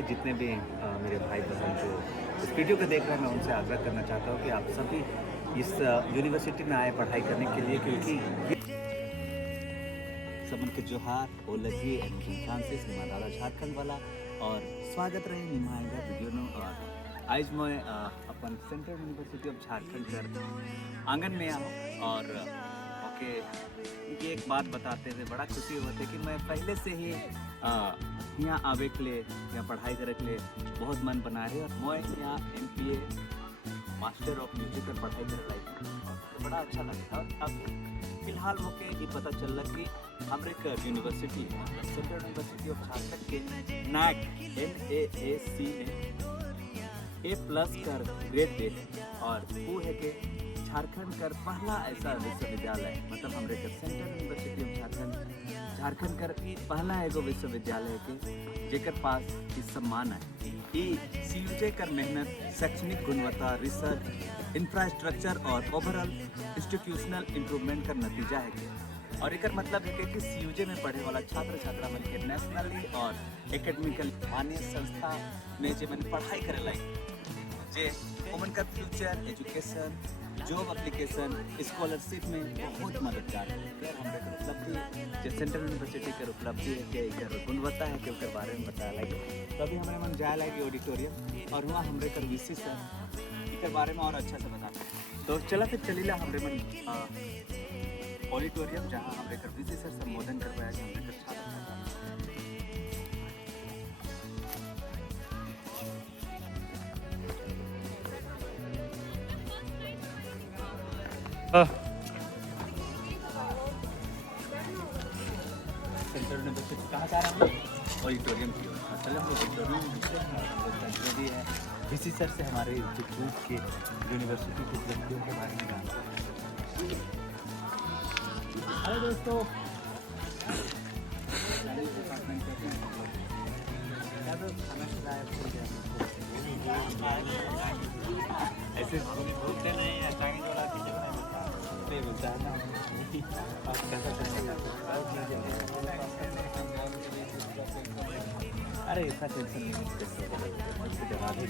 के जितने भी मेरे भाई बहन जो इस वीडियो को देख रहे हैं, मैं उनसे आग्रह करना चाहता हूँ कि आप सभी इस यूनिवर्सिटी में आए पढ़ाई करने के लिए, क्योंकि सबन के जोहार ओ लगी एंड फ्रांसिस निमादारा झारखंड वाला और स्वागत रहे निमाएगा वीडियो नो। और आज मैं अपन सेंट्रल यूनिवर्सिटी ऑफ झारखंड कर आंगन में आऊँ और ओके ये एक बात बताते हुए बड़ा खुशी होते कि मैं पहले से ही यहाँ आवे के लिए, यहाँ पढ़ाई करे के लिए बहुत मन बना है। और मैं यहाँ MPA मास्टर ऑफ म्यूजिक पर पढ़ाई कर रही और बड़ा अच्छा लगता है। और अब फिलहाल मुझे ये पता चल रहा कि हमारे university central university of Jharkhand के NAAC NAAC ने A+ कर ग्रेड दे और वो है कि झारखंड का पहला ऐसा विश्वविद्यालय, मतलब हमारे सेंट्रल यूनिवर्सिटी ऑफ झारखंड का पहला एगो विश्वविद्यालय के जेकर पास इस सम्मान है। ये CUJ कर मेहनत, शैक्षणिक गुणवत्ता, रिसर्च, इंफ्रास्ट्रक्चर और ओवरऑल इंस्टीट्यूशनल इम्प्रूवमेंट का नतीजा है कि और एक मतलब है कि CUJ में पढ़े वाला छात्र छात्रा मन के नेशनली और एकेडमिकल मान्य संस्था में जो मैंने पढ़ाई करे लाई जे उमन का future education job application scholarship में बहुत मददगार है। हमारे उपलब्धि जो सेंट्रल यूनिवर्सिटी के उपलब्धि है कि एक गुणवत्ता है कि उसके बारे में बताया लगे। तो अभी हमारे मन जाए लगे ऑडिटोरियम और वहाँ हमारे कर VC सर इसके बारे में और अच्छा से बताते हैं। तो चला फिर चलीला हमारे मन ऑडिटोरियम जहाँ हमारे कर VC सर संबोधन करवाया कि हमारे कर छात्र सेंट्रल यूनिवर्सिटी कहाँ जा रहा है ऑडिटोरियम की ओर। चलो हम ऑडिटोरियम भी है VC सर से हमारे इंस्टीट्यूट के यूनिवर्सिटी की उपलब्धियों के बारे में जानते हैं। हेलो दोस्तों, ऐसे बोलते नहीं है नहीं बोलता है ना आप कैसा करेंगे। अरे इतना टेंशन नहीं जवाब ही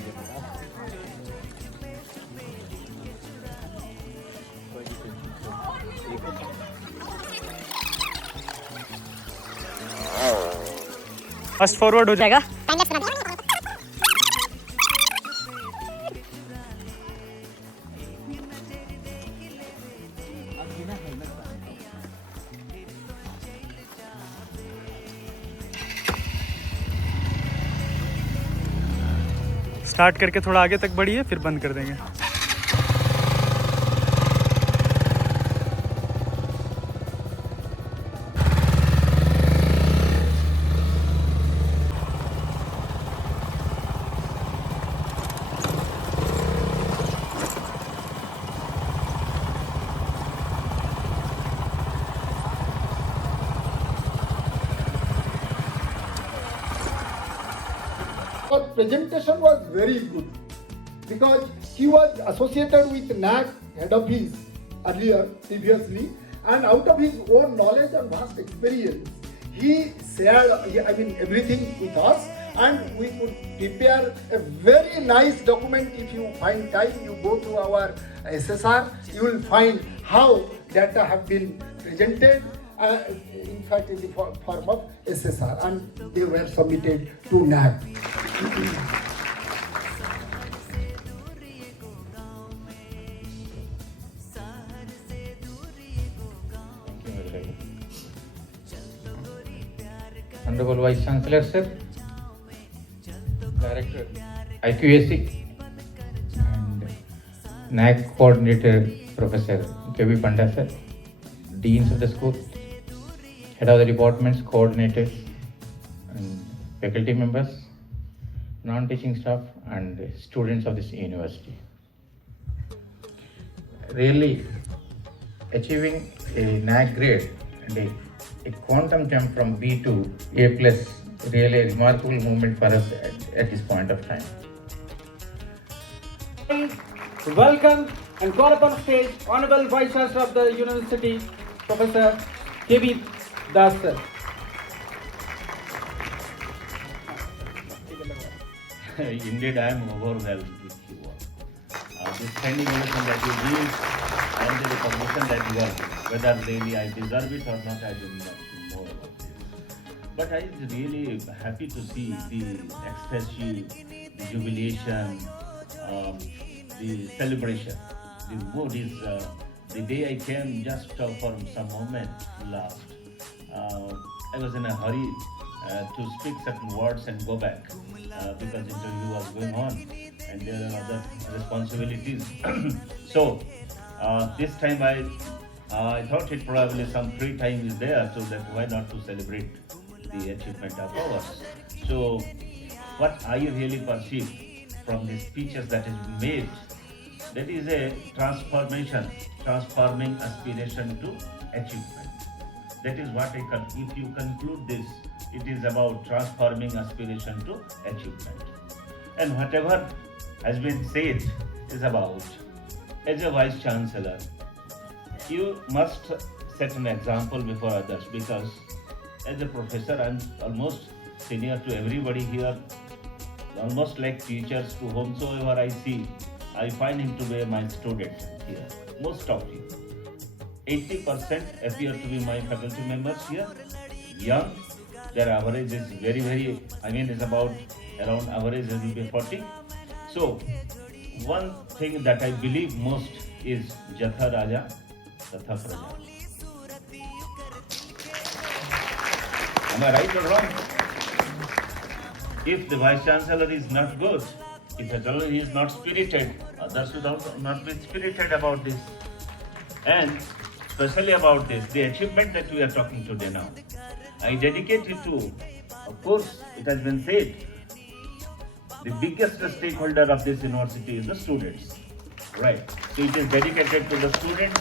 फास्ट फॉरवर्ड हो जाएगा। स्टार्ट करके थोड़ा आगे तक बढ़िए, फिर बंद कर देंगे। Her presentation was very good because he was associated with NAAC head office earlier, previously, and out of his own knowledge and vast experience, he shared, everything with us, and we could prepare a very nice document. If you find time, you go to our SSR, you will find how data have been presented. In fact, in the form of SSR, and they were submitted to NAAC. Honorable Vice Chancellor Sir, Director IQAC, and NAAC Coordinator Professor KV Panda Sir, Deans of the School, Head of the Departments, Coordinators, and faculty members, non-teaching staff, and students of this university. Really, achieving a NAAC grade and a quantum jump from B to A+, really a remarkable moment for us at this point of time. Welcome and call upon stage Honorable Vice Chancellor of the University, Professor KV Das sir. indeed I am overwhelmed with you all. The standing ovation that you give and the recognition that you are giving, whether really I deserve it or not, I don't know about this. But I am really happy to see the ecstasy, the jubilation, the celebration. The mood is, the day I came just for some moment last, I was in a hurry to speak certain words and go back because interview was going on and there are other responsibilities. So this time I thought it probably some free time is there, so that why not to celebrate the achievement of ours. So what I really perceive from the speeches that has been made, that is a transformation, transforming aspiration to achievement. That is what if you conclude this, it is about transforming aspiration to achievement. And whatever has been said is about, as a Vice Chancellor, you must set an example before others, because as a professor, I'm almost senior to everybody here, almost like teachers to whomsoever I see, I find him to be my student here, most of you. 80% appear to be my faculty members here, young, their average is very, is about around average will be 40. So, one thing that I believe most is Jatha Raja, Tatha Praja. Am I right or wrong? If the Vice Chancellor is not good, if at all he is not spirited, others should also not be spirited about this. And especially about this, the achievement that we are talking today now, I dedicate it to, of course, it has been said, the biggest stakeholder of this university is the students, right? So it is dedicated to the students,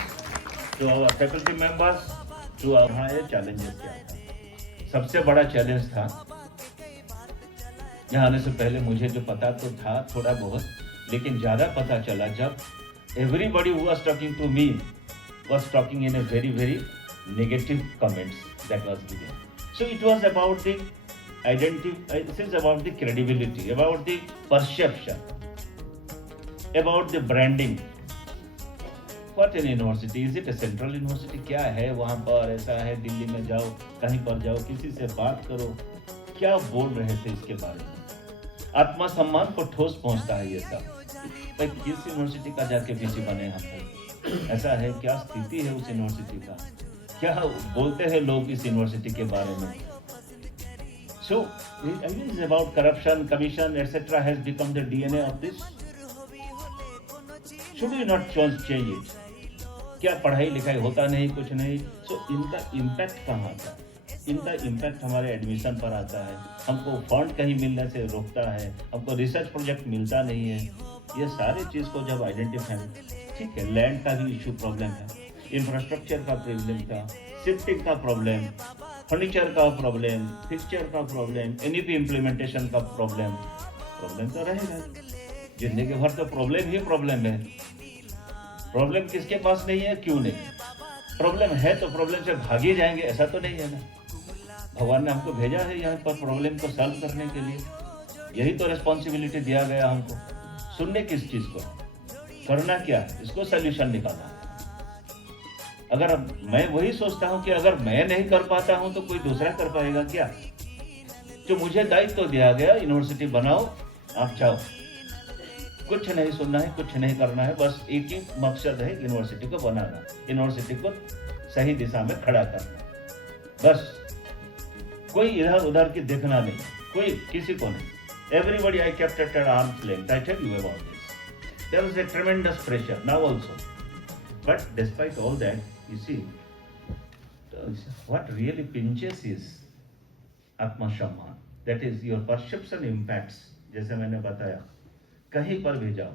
to our faculty members, to our higher challenges. क्या था? सबसे बड़ा challenge था, यहाँ आने से पहले मुझे जो पता तो था थोड़ा बहुत, लेकिन ज़्यादा पता चला जब everybody who was talking to me was talking in a very negative comments that was given. So it was about the identity, this is about the credibility, about the perception, about the branding. What an university? Is it a central university? क्या है वहाँ पर? ऐसा है दिल्ली में जाओ, कहीं पर जाओ, किसी से बात करो, क्या बोल रहे थे इसके बारे में? आत्मसम्मान को ठोस पहुँचता है ये सब। भाई किस यूनिवर्सिटी का जाके पीछे बने हम लोग? ऐसा है, क्या स्थिति है उस यूनिवर्सिटी का? क्या बोलते हैं लोग इस यूनिवर्सिटी के बारे में? So, it is about corruption, commission, etc. has become the DNA of this. Should we not change it? क्या पढ़ाई लिखाई होता नहीं, कुछ नहीं? So, इनका इम्पैक्ट कहाँ आता है? इनका इम्पैक्ट हमारे एडमिशन पर आता है, हमको फंड कहीं मिलने से रोकता है, हमको रिसर्च प्रोजेक्ट मिलता नहीं है। ये सारी चीज़ को जब आइडेंटिफाई, ठीक है, लैंड का भी इशू प्रॉब्लम है, इंफ्रास्ट्रक्चर का प्रॉब्लम था, शिफ्टिंग का प्रॉब्लम, फर्नीचर का प्रॉब्लम, फिक्सचर का प्रॉब्लम, एनईपी इम्प्लीमेंटेशन का प्रॉब्लम तो रहेगा। जिंदगी भर तो प्रॉब्लम ही प्रॉब्लम है। प्रॉब्लम किसके पास नहीं है? क्यों नहीं? प्रॉब्लम है तो प्रॉब्लम से भागे जाएंगे, ऐसा तो नहीं है ना। भगवान ने हमको भेजा है यहाँ पर प्रॉब्लम को सॉल्व करने के लिए, यही तो रिस्पॉन्सिबिलिटी दिया गया हमको। सुनने किस चीज़ को, करना क्या है, इसको सोल्यूशन निकालना है। अगर मैं वही सोचता हूँ कि अगर मैं नहीं कर पाता हूँ तो कोई दूसरा कर पाएगा क्या? जो मुझे दायित्व तो दिया गया, यूनिवर्सिटी बनाओ, आप जाओ, कुछ नहीं सुनना है, कुछ नहीं करना है, बस एक ही मकसद है, यूनिवर्सिटी को बनाना, यूनिवर्सिटी को सही दिशा में खड़ा करना, बस। कोई इधर उधर की देखना नहीं, कोई किसी को नहीं। Everybody I kept at arm's length. I tell you about this. There was a tremendous pressure now also. But despite all that, you see, what really pinches is Atma Samman. That is your perception impacts. जैसे मैंने बताया, कहीं पर भी जाओ,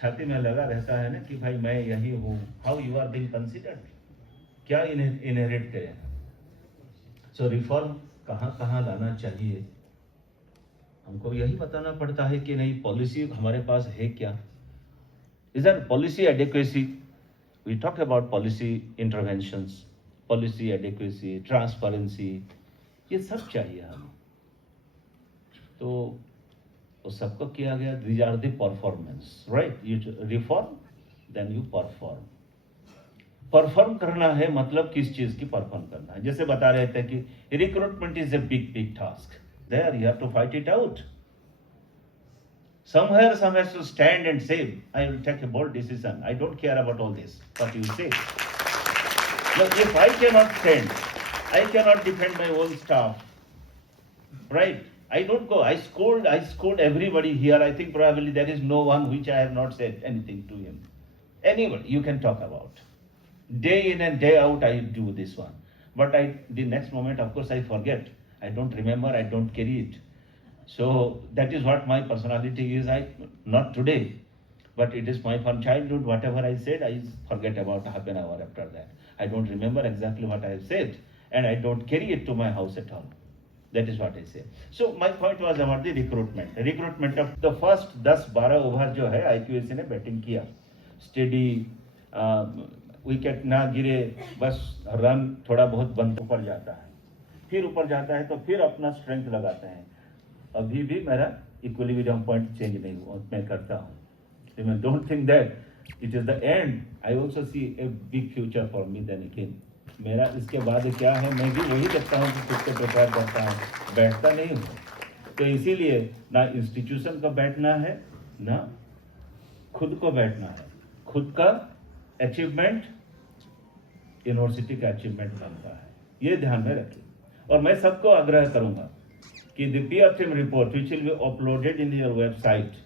छाती में लगा रहता है ना कि भाई मैं यही हूँ। How you are being considered? क्या इनहेरिट करें? So रिफॉर्म कहाँ कहाँ लाना चाहिए, हमको यही बताना पड़ता है कि नहीं, पॉलिसी हमारे पास है क्या? Is that policy adequacy? We talk about policy interventions, policy adequacy, transparency, ये सब चाहिए हमें। तो वो सबको किया गया. These are the performance, right? You reform, then you perform. Perform करना है मतलब किस चीज की परफॉर्म करना है. जैसे बता रहे थे कि recruitment is a big task. There you have to fight it out. Somewhere some has to stand and say, I will take a bold decision. I don't care about all this, what you say. Now, if I cannot stand, I cannot defend my own staff, right? I don't go. I scold everybody here. I think probably there is no one which I have not said anything to him. Anybody you can talk about. Day in and day out, I do this one. But the next moment, of course, I forget. I don't remember. I don't carry it. So that is what my personality is. Not today, but it is from childhood. Whatever I said, I forget about half an hour after that. I don't remember exactly what I have said, and I don't carry it to my house at all. That is what I say. So my point was about the recruitment. Recruitment of the first 10-12 over जो है IQAC ने batting किया. Steady, wicket ना गिरे, बस run थोड़ा बहुत बंद ऊपर जाता है, फिर ऊपर जाता है तो फिर अपना स्ट्रेंथ लगाते हैं. अभी भी मेरा इक्विलिब्रियम पॉइंट चेंज नहीं हुआ, मैं करता हूँ. Don't think that it is the end. I also see a big future for me. Then again मेरा इसके बाद क्या है, मैं भी वही देखता हूँ कि खुद को प्रिपेयर करता हूँ, बैठता नहीं हूँ. तो इसीलिए ना इंस्टीट्यूशन का बैठना है, ना खुद को बैठना है. खुद का अचीवमेंट यूनिवर्सिटी का अचीवमेंट बनता है, ये ध्यान में रखिए. और मैं सबको आग्रह करूँगा कि the peer team report which will be uploaded in your website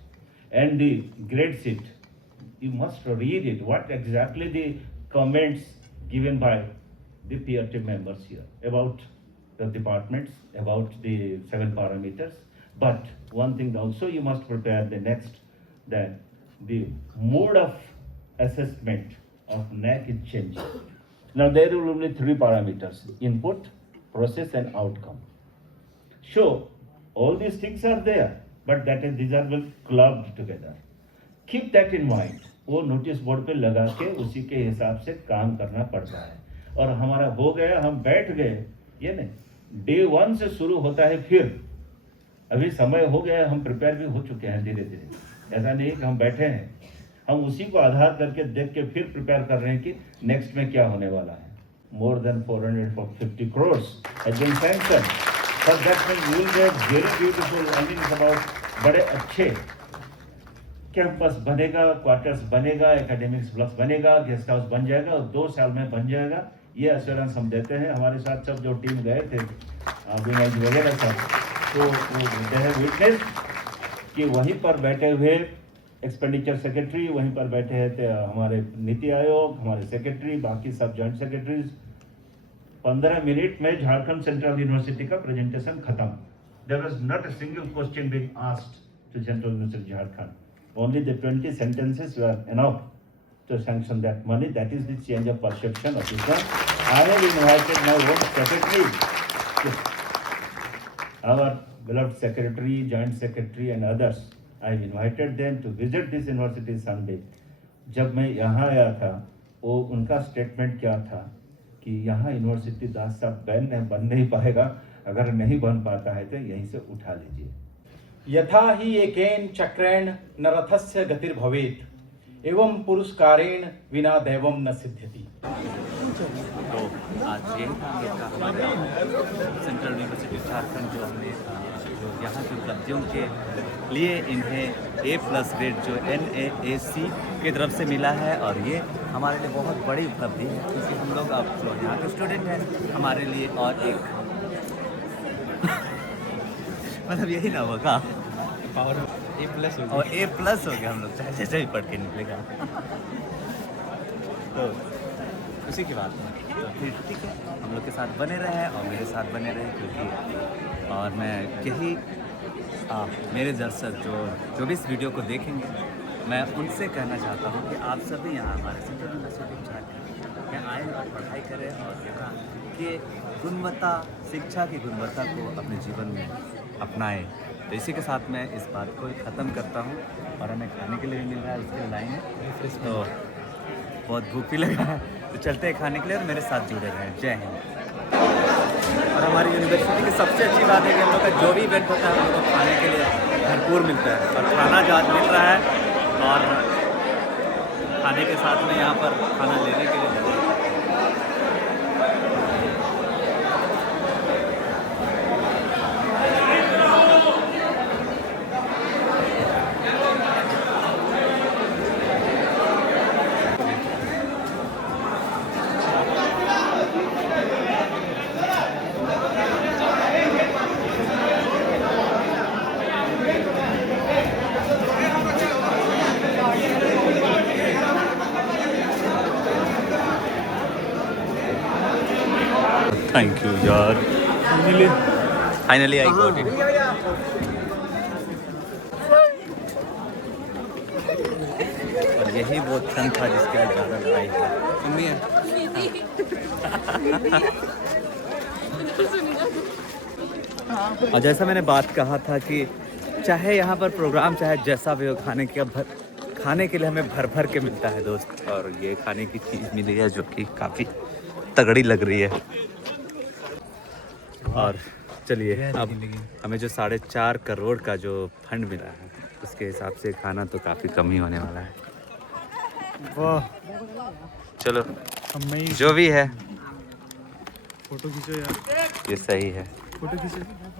and the grade sheet, you must read it. What exactly the comments given by the peer team members here about the departments, about the 7 parameters. But one thing also you must prepare the next, that the mode of assessment of NAC is changing. Now there will be 3 parameters: input, process and outcome. Sure, all these things are there, but these are well clubbed together. Keep that in mind. वो notice board पे लगा के उसी के हिसाब से काम करना पड़ता है. और हमारा हो गया, हम बैठ गए, ये नहीं डे 1 से शुरू होता है. फिर अभी समय हो गया, हम प्रिपेयर भी हो चुके हैं धीरे धीरे. ऐसा नहीं कि हम बैठे हैं, हम उसी को आधार करके देख के फिर प्रिपेयर कर रहे हैं कि नेक्स्ट में क्या होने वाला है. More than 450 crores has been sanctioned. For that means you will get very beautiful, I mean about बड़े अच्छे कैंपस बनेगा, क्वार्टर्स बनेगा, एकेडमिक्स ब्लॉक्स बनेगा, गेस्ट हाउस बन जाएगा और 2 साल में बन जाएगा. ये एश्योरेंस हम देते हैं. हमारे साथ सब जो टीम गए थे, विनय जी वगैरह सब, तो दे हैव विटनेस कि वहीं पर बैठे हुए एक्सपेंडिचर सेक्रेटरी, वहीं पर बैठे थे हमारे नीति आयोग, हमारे सेक्रेटरी, बाकी सब जॉइंट सेक्रेटरीज. 15 मिनट में झारखंड सेंट्रल यूनिवर्सिटी का प्रेजेंटेशन खत्म. There was not a single question being asked to central university Jharkhand. Only the 20 sentences were enough to sanction that money. That is the change of perception of this one. I have invited my own secretary, our beloved secretary, joint secretary and others. I have invited them to visit this university someday. जब मैं यहाँ आया था, वो उनका statement क्या था कि यहाँ यूनिवर्सिटी दास साहब बन नहीं पाएगा, अगर नहीं बन पाता है तो यहीं से उठा लीजिए. यथा ही एकेन चक्रेण न रथस्य गतिर्भवेत् एवं पुरस्कारेण विना दैवम न सिद्ध्यति. तो आज ये हमारे सेंट्रल यूनिवर्सिटी झारखंड जो हमने जो यहाँ की उपलब्धियों के लिए इन्हें A+ ग्रेड जो NAAC की तरफ से मिला है. और ये हमारे लिए बहुत बड़ी उपलब्धि है, क्योंकि हम लोग अब जो यहाँ के स्टूडेंट हैं, हमारे लिए और एक मतलब यही ना होगा और A+ और A+ हो गया हम लोग, चाहे जैसे भी पढ़ के निकलेगा. तो उसी की बात है. तो फिर ठीक है, हम लोग के साथ बने रहें और मेरे साथ बने रहें, क्योंकि और मैं यही मेरे दर्शक जो भी इस वीडियो को देखेंगे, मैं उनसे कहना चाहता हूँ कि आप सभी यहाँ हमारे सेंट्रल यूनिवर्सिटी झारखंड में आएँ और पढ़ाई करें और यहाँ के गुणवत्ता, शिक्षा की गुणवत्ता को अपने जीवन में अपनाएं. तो इसी के साथ मैं इस बात को ख़त्म करता हूँ. और हमें खाने के लिए भी मिल रहा है, उसके लाइन है, तो बहुत भूख भी लगा है, तो चलते हैं खाने के लिए और मेरे साथ जुड़े रहें. जय हिंद. और हमारी यूनिवर्सिटी की सबसे अच्छी बात है कि हम लोग का जो भी इवेंट होता है हम लोग को खाने के लिए भरपूर मिलता है और खाना जो आज मिल रहा है और खाने के साथ में यहाँ पर खाना लेने के लिए मिल रहा है। थैंक यू यार, फाइनली आई गॉट इट। और यही वो क्षण था जिसके लिए ज़्यादा लड़ाई हुई। मम्मी है और जैसा मैंने बात कहा था कि चाहे यहाँ पर प्रोग्राम चाहे जैसा भी हो, खाने के लिए हमें भर भर के मिलता है दोस्त। और ये खाने की चीज़ मिली है जो कि काफ़ी तगड़ी लग रही है। और चलिए अब हमें जो 4.5 करोड़ का जो फंड मिला है उसके हिसाब से खाना तो काफ़ी कम ही होने वाला है। वाह, चलो अमेजिंग। जो भी है फोटो खींचो यार, ये सही है। फोटो खींचो।